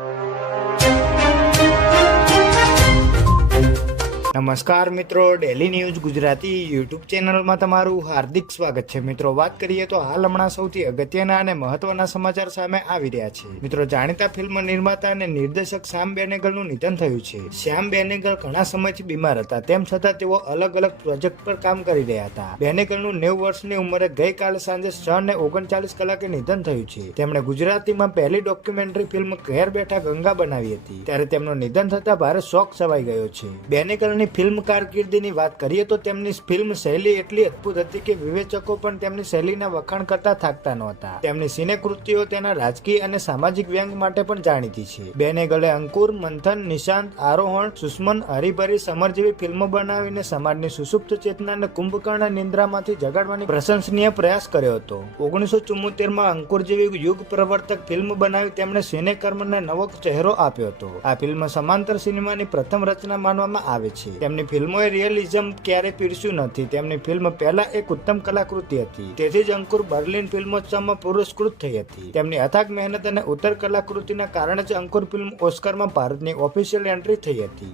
you. નમસ્કાર મિત્રો daily news Gujarati YouTube ચેનલમાં તમારું હાર્દિક સ્વાગત છે. મિત્રો, વાત કરીએ તો હાલ હમણાં સૌથી અગત્યના અને મહત્વના સમાચાર સામે આવી રહ્યા છે. મિત્રો, જાણીતા ફિલ્મ નિર્માતા અને નિર્દેશક શ્યામ બેનેગલનું નિધન થયું છે. શ્યામ બેનેગલ ઘણા સમયથી બીમાર હતા. તેમ છતાં તેઓ અલગ અલગ પ્રોજેક્ટ પર કામ કરી રહ્યા હતા. બેનેગલનું નેવું વર્ષની ઉંમરે ગઈકાલે સાંજે છ ને ઓગણચાલીસ કલાકે નિધન થયું છે. તેમણે ગુજરાતીમાં પહેલી ડોક્યુમેન્ટરી ફિલ્મ ઘેર બેઠા ગંગા બનાવી હતી. ત્યારે તેમનું નિધન થતા ભારે શોક છવાઈ ગયો છે. બેનેગલની ફિલ્મ કારકિર્દીની વાત કરીએ તો તેમની ફિલ્મ શૈલી એટલી અદ્ભુત હતી કે વિવેચકો પણ તેમની શૈલીના વખાણ કરતા થાકતા નહોતા. તેમની સિનેકૃતિઓ તેના રાજકીય અને સામાજિક વ્યંગ માટે પણ જાણીતી છે. બેનેગલે અંકુર, મંથન, નિશાંત, આરોહણ, સુષ્મન, હરિભરી, સમર જેવી ફિલ્મો બનાવીને સમાજની સુસુપ્ત ચેતનાને કુંભકર્ણ નિંદ્રામાંથી જગાડવાની પ્રશંસનીય પ્રયાસ કર્યો હતો. ઓગણીસો ચુમ્મોતેરમાં અંકુર જેવી યુગ પ્રવર્તક ફિલ્મ બનાવી તેમણે સિનેકર્મને નવો ચહેરો આપ્યો હતો. આ ફિલ્મ સમાંતર સિનેમાની પ્રથમ રચના માનવામાં આવે છે. તેમની ફિલ્મોએ રિયલિઝમ ક્યારે પીરસ્યું નથી. તેમની ફિલ્મ પહેલા એક ઉત્તમ કલાકૃતિ હતી. તેથી જ અંકુર બર્લિન ફિલ્મોત્સવમાં પુરસ્કૃત થઈ હતી. તેમની અથાગ મહેનત અને ઉત્તર કલાકૃતિના કારણે જ અંકુર ફિલ્મ ઓસ્કરમાં ભારતની ઓફિશિયલ એન્ટ્રી થઈ હતી.